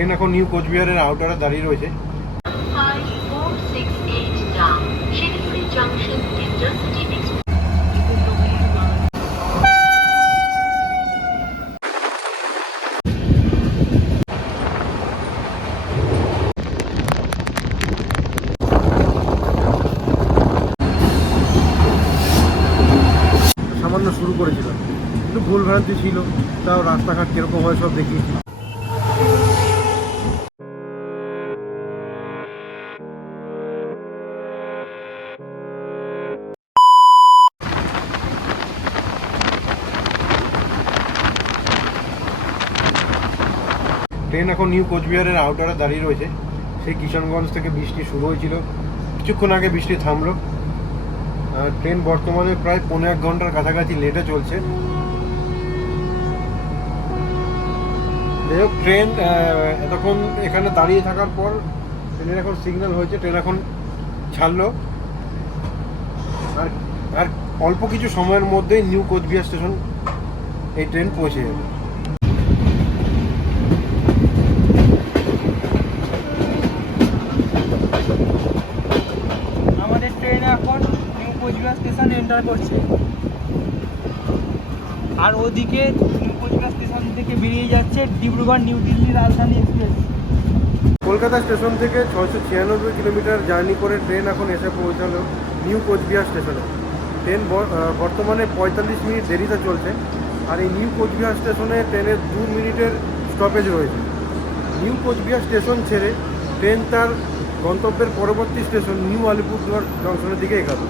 Train এখন new কোচবিহারের আউটারে দাঁড়িয়ে রয়েছে। 5468 down, Shiliguri Junction, Intercity Express. সামান্য শুরু করেছিল। একটু ভুল ভ্রান্তি ছিল তাও রাস্তাঘাট কীরকম হয় সব দেখিয়েছিল ট্রেন এখন নিউ কোচবিহারের আউটারে দাঁড়িয়ে রয়েছে। সেই কিষানগঞ্জ থেকে বৃষ্টি শুরু হয়েছিল। কিছুক্ষণ আগে বৃষ্টি থামলো। ট্রেন বর্তমানে প্রায় পনেরো এক ঘণ্টার কাছাকাছি লেটে চলছে। যাই হোক ট্রেন এতক্ষণ এখানে দাঁড়িয়ে থাকার পর ট্রেনের এখন সিগন্যাল হয়েছে। ট্রেন এখন ছাড়লো। আর আর অল্প কিছু সময়ের মধ্যেই নিউ কোচবিহার স্টেশন এই ট্রেন পৌঁছে যাবে আমাদের ট্রেন এখন নিউ কোচবিহার স্টেশন এন্টার করছে। আর ওদিকে নিউ কোচবিহার স্টেশন থেকে বেরিয়ে যাচ্ছে ডিব্রুগড় নিউ দিল্লি রাজধানী এক্সপ্রেস। কলকাতা স্টেশন থেকে ছয়শো ছিয়ানব্বই কিলোমিটার জার্নি করে ট্রেন এখন এসে পৌঁছালো নিউ কোচবিহার স্টেশনে। ট্রেন বর্তমানে পঁয়তাল্লিশ মিনিট দেরিতে চলছে আর এই নিউ কোচবিহার স্টেশনে ট্রেনের দু মিনিটের স্টপেজ রয়েছে। নিউ কোচবিহার স্টেশন ছেড়ে ট্রেন তার গন্তব্যের পরবর্তী স্টেশন নিউ আলিপুরদুয়ার জংশনের দিকে এগাবে।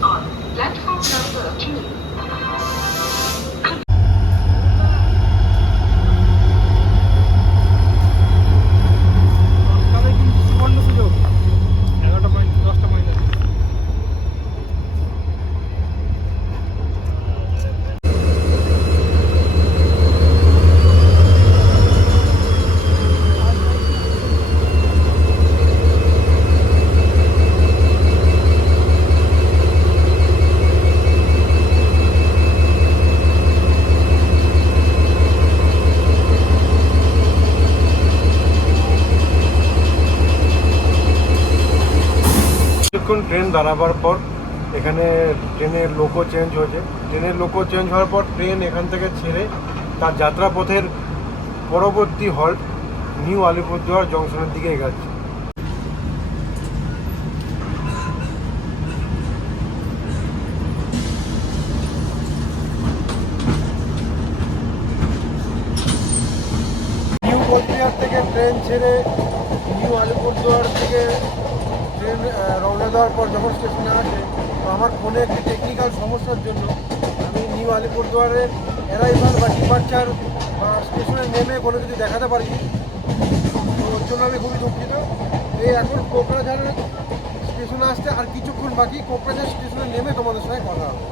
On platform number 2. দাঁড়াবার পর এখানে ট্রেনের লোকো চেঞ্জ হয়েছে। ট্রেনের লোকো চেঞ্জ হওয়ার পর ট্রেন এখান থেকে ছেড়ে তার যাত্রাপথের পরবর্তী হল্ট নিউ আলিপুরদুয়ার জংশনের দিকে এগাচ্ছে। থেকে ট্রেন ছেড়ে নিউ আলিপুরদুয়ার থেকে ট্রেন রওনা দেওয়ার পর যখন স্টেশনে আসে, তো আমার ফোনে একটি টেকনিক্যাল সমস্যার জন্য আমি নিউ আলিপুরদুয়ারের অ্যারাইভাল বা ডিপার্চার বা স্টেশনে নেমে কোনো কিছু দেখাতে পারিনি। তো ওর জন্য আমি খুবই দুঃখিত। এই এখন কোকরাঝারের স্টেশনে আসতে আর কিছুক্ষণ বাকি কোকরাঝাড় স্টেশনে নেমে তোমাদের সঙ্গে কথা হবে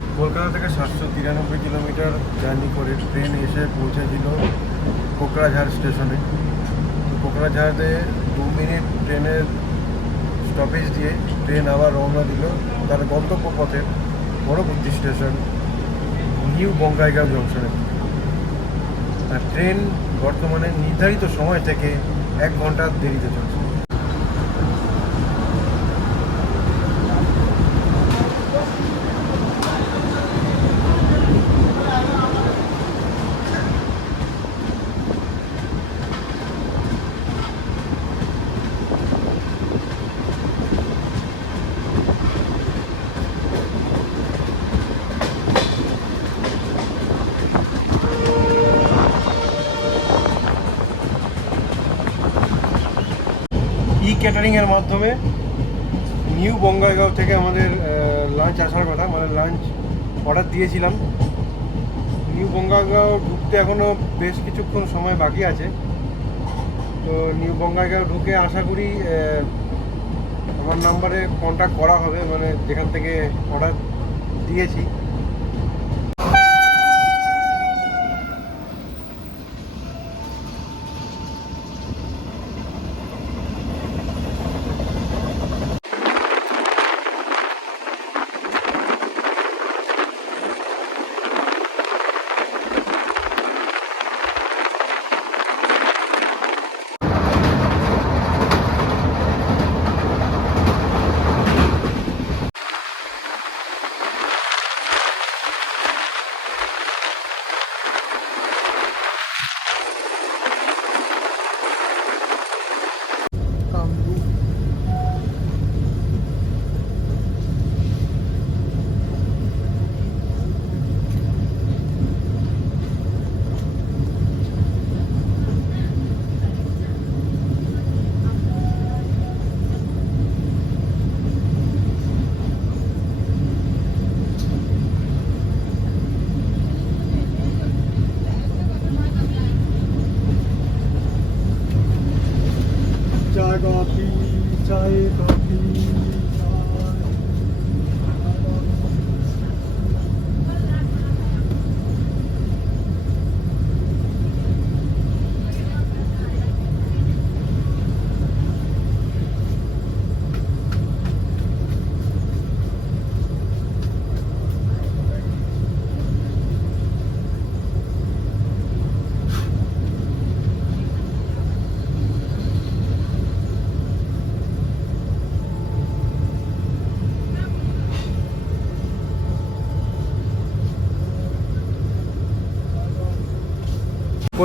কলকাতা থেকে সাতশো তিরানব্বই কিলোমিটার জার্নি করে ট্রেন এসে পৌঁছেছিল কোকরাঝাড় স্টেশনে তো কোকরাঝাড়ে দু মিনিট ট্রেনের স্টপেজ দিয়ে ট্রেন আবার রওনা দিল তার গন্তব্য পথে পরবর্তী স্টেশন বঙ্গাইগাঁও জংশনে আর ট্রেন বর্তমানে নির্ধারিত সময় থেকে এক ঘণ্টা দেরিতে চলছে। ক্যাটারিংয়ের মাধ্যমে নিউ বঙ্গাইগাঁও থেকে আমাদের লাঞ্চ আসার কথা মানে লাঞ্চ অর্ডার দিয়েছিলাম। নিউ বঙ্গাইগাঁও ঢুকতে এখনও বেশ কিছুক্ষণ সময় বাকি আছে। তো নিউ বঙ্গাইগাঁও ঢুকে আশা করি আমার নাম্বারে কন্ট্যাক্ট করা হবে মানে যেখান থেকে অর্ডার দিয়েছি।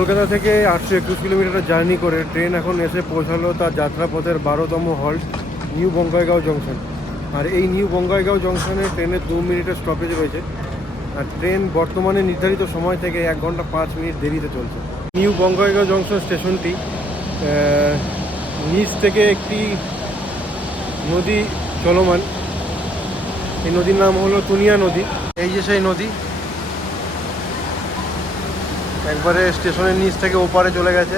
কলকাতা থেকে আটশো একুশ কিলোমিটার জার্নি করে। ট্রেন এখন এসে পৌঁছালো তার যাত্রাপথের বারোতম হল্ট, নিউ বঙ্গাইগাঁও জংশন। আর এই নিউ বঙ্গাইগাঁও জংশনে ট্রেনের দু মিনিটের স্টপেজ রয়েছে। আর ট্রেন বর্তমানে নির্ধারিত সময় থেকে এক ঘণ্টা পাঁচ মিনিট দেরিতে চলছে। নিউ বঙ্গাইগাঁও জংশন স্টেশনটি নিচ থেকে একটি নদী চলমান। এই নদীর নাম হলো তুনিয়া নদী। এই যে সেই নদী একবারে স্টেশনের নিচ থেকে ওপারে চলে গেছে।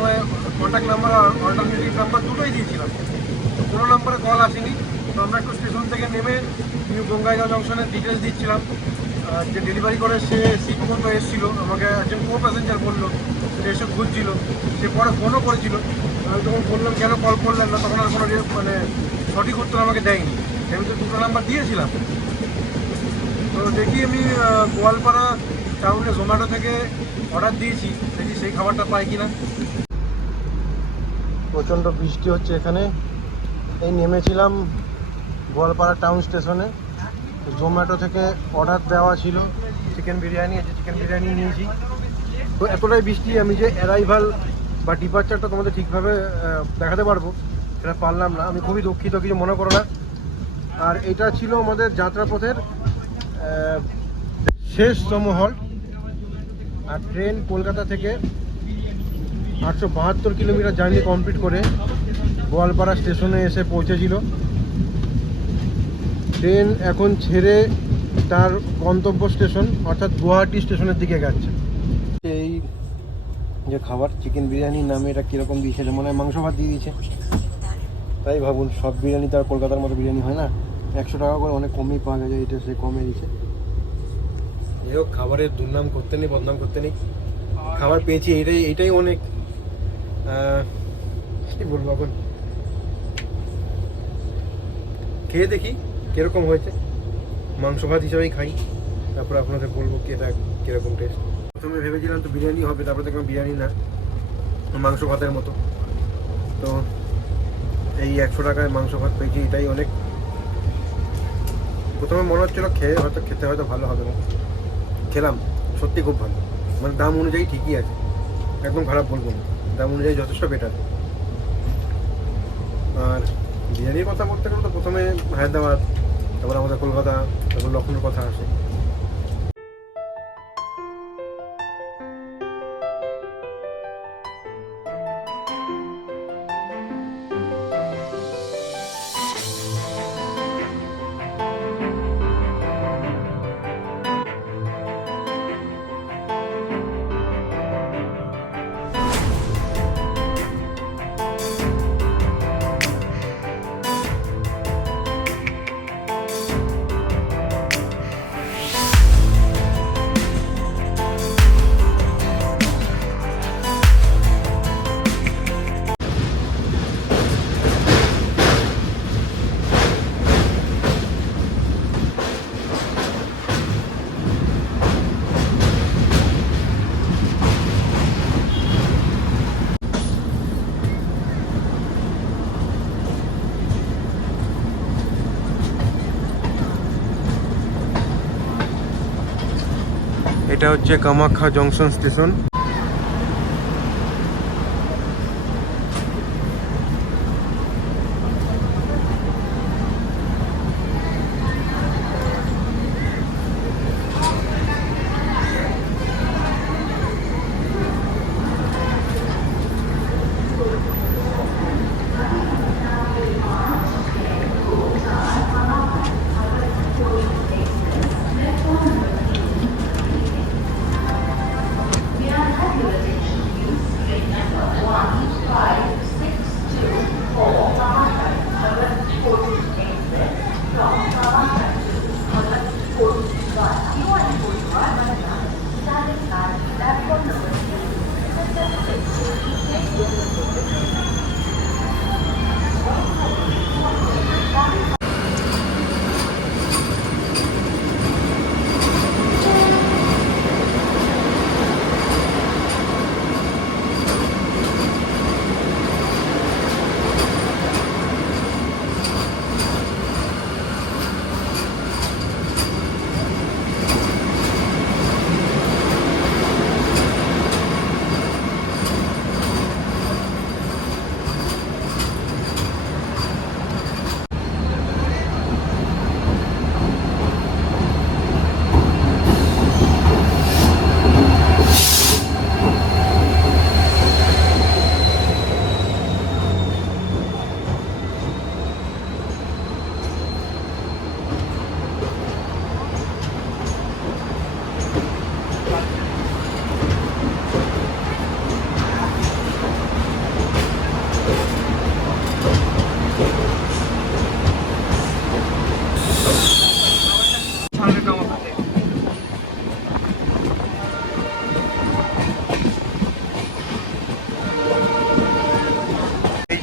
সময় কন্ট্যাক্ট নাম্বার আর অল্টারনেটিভ নাম্বার দুটোই দিয়েছিলাম। তো কোনো নাম্বারে কল আসেনি। তো আমরা একটু স্টেশন থেকে নেমে নিউ বঙ্গাইগাঁও জংশনের ডিটেলস দিচ্ছিলাম। যে ডেলিভারি করে সে সিট মতো এসেছিল। আমাকে একজন কো প্যাসেঞ্জার বলল সে এসে খুঁজছিল। সে পরে ফোনও করেছিল। আমি তখন বললাম, কেন কল করলেন না? তখন আর কোনো মানে সঠিক উত্তর আমাকে দেয়নি। আমি তো দুটো নাম্বার দিয়েছিলাম। তো দেখি আমি গোয়ালপাড়া টাউনে জোম্যাটো থেকে অর্ডার দিয়েছি। দেখি সেই খাবারটা পাই কিনা। প্রচণ্ড বৃষ্টি হচ্ছে এখানে। এই নেমেছিলাম গোয়ালপাড়া টাউন স্টেশনে। জোম্যাটো থেকে অর্ডার দেওয়া ছিল। চিকেন বিরিয়ানি আছে চিকেন বিরিয়ানি নিয়েছি। তো এতটাই বৃষ্টি আমি যে অ্যারাইভাল বা ডিপার্চারটা তোমাদের ঠিকভাবে দেখাতে পারব সেটা পারলাম না। আমি খুবই দুঃখিত কিছু মনে করো না। আর এটা ছিল আমাদের যাত্রাপথের আহ, শেষতম হল আর ট্রেন কলকাতা থেকে আটশো বাহাত্তর কিলোমিটার জার্নি কমপ্লিট করে গোয়ালপাড়া স্টেশনে এসে পৌঁছেছিল। ট্রেন এখন ছেড়ে তার গন্তব্য স্টেশন অর্থাৎ গুয়াহাটি স্টেশনের দিকে যাচ্ছে এই যে খাবার চিকেন বিরিয়ানি নামে এটা কীরকম দিয়েছে মনে হয় মাংস ভাত দিয়ে দিয়েছে। তাই ভাবুন সব বিরিয়ানি তো আর কলকাতার মতো বিরিয়ানি হয় না। একশো টাকা করে অনেক কমই পাওয়া যায় এটা সে কমে দিয়েছে। যাই হোক খাবারের দুর্নাম করতে নেই বদনাম করতে নেই। খাবার পেয়েছি এটাই এটাই অনেক। কি বলব এখন? খেয়ে দেখি কীরকম হয়েছে। মাংস ভাত হিসাবেই খাই। তারপর আপনাদের বলব কি এটা কীরকম টেস্ট প্রথমে ভেবেছিলাম তো বিরিয়ানি হবে, তারপর দেখলাম বিরিয়ানি না, মাংস ভাতের মতো। তো এই একশো টাকায় মাংস ভাত পেয়েছি, এটাই অনেক। প্রথমে মনে হচ্ছিল খেয়ে হয়তো খেতে হয়তো ভালো হবে না। খেলাম, সত্যি খুব ভালো। মানে দাম অনুযায়ী ঠিকই আছে। একদম খারাপ বলব না। দাম অনুযায়ী যথেষ্ট বেটার আর বিরিয়ানির কথা বলতে গেলে তো প্রথমে হায়দ্রাবাদ, তারপর আমাদের কলকাতা, তারপর লখনৌর কথা আসে। হচ্ছে কামাখ্যা জংশন স্টেশন।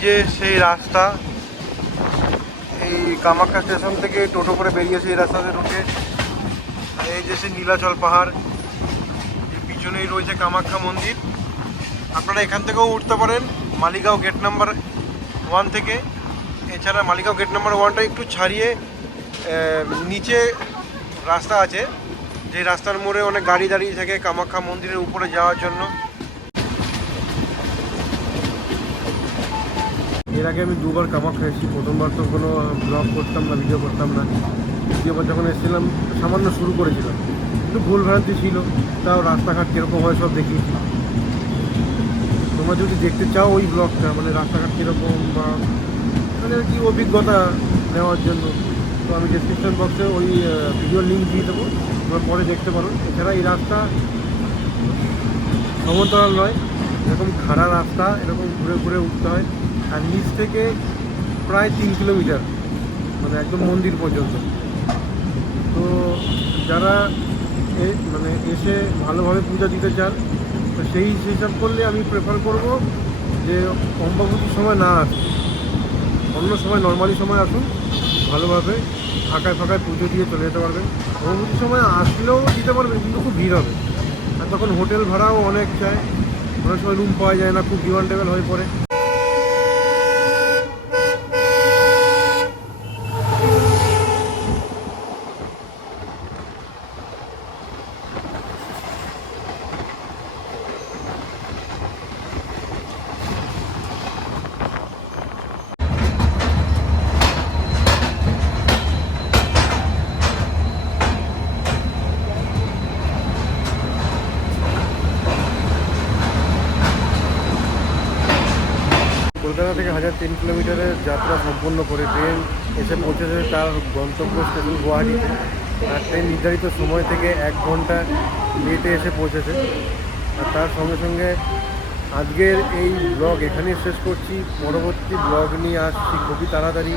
যে সেই রাস্তা, এই কামাখ্যা স্টেশন থেকে টোটো করে বেরিয়েছে এই রাস্তাতে ঢুকে। এই যে সেই নীলাচল পাহাড় পিছনেই রয়েছে কামাখ্যা মন্দির। আপনারা এখান থেকেও উঠতে পারেন, মালিগাঁও গেট নাম্বার ওয়ান থেকে। এছাড়া মালিগাঁও গেট নাম্বার ওয়ানটা একটু ছাড়িয়ে নিচে রাস্তা আছে। যে রাস্তার মোড়ে অনেক গাড়ি দাঁড়িয়ে থাকে কামাখ্যা মন্দিরের উপরে যাওয়ার জন্য। এর আগে আমি দুবার কামাখ্যা এসেছি প্রথমবার তো কোনো ব্লগ করতাম না ভিডিও করতাম না। দ্বিতীয়বার যখন এসেছিলাম, সামান্য শুরু করেছিলাম। একটু ভুলভ্রান্তি ছিল, তাও রাস্তাঘাট কীরকম হয় সব দেখিয়েছি তোমরা যদি দেখতে চাও ওই ব্লগটা মানে রাস্তাঘাট কীরকম বা মানে কি অভিজ্ঞতা নেওয়ার জন্য, তো আমি ডিসক্রিপশন বক্সে ওই ভিডিওর লিঙ্ক দিয়ে দেবো, তোমরা পরে দেখতে পারো। এছাড়া এই রাস্তা সমতল নয়, এরকম খাড়া রাস্তা, এরকম ঘুরে ঘুরে উঠতে হয়। আর নিচ থেকে প্রায় তিন কিলোমিটার মানে একদম মন্দির পর্যন্ত। তো যারা মানে এসে ভালোভাবে পূজা দিতে চান, তো সেই হিসাব করলে আমি প্রেফার করব যে অম্বাবতীর সময় না আসুন। অন্য সময় নর্মালি সময় আসুন, ভালোভাবে ফাঁকায় ফাঁকায় পুজো দিয়ে চলে যেতে পারবেন। অম্বাবতীর সময় আসলেও দিতে পারবেন, কিন্তু খুব ভিড় হবে। আর তখন হোটেল ভাড়াও অনেক চায়, অনেক সময় রুম পাওয়া যায় না, খুব ডিমান্ডেবল হয়ে পড়ে। কলকাতা থেকে হাজার তিন কিলোমিটারের যাত্রা সম্পন্ন করে ট্রেন এসে পৌঁছেছে তার গন্তব্য স্টেশন গুয়াহাটিতে। আর ট্রেন নির্ধারিত সময় থেকে এক ঘণ্টা লেটে এসে পৌঁছেছে। আর তার সঙ্গে সঙ্গে আজকের এই ব্লগ এখানেই শেষ করছি। পরবর্তী ব্লগ নিয়ে আসছি খুবই তাড়াতাড়ি।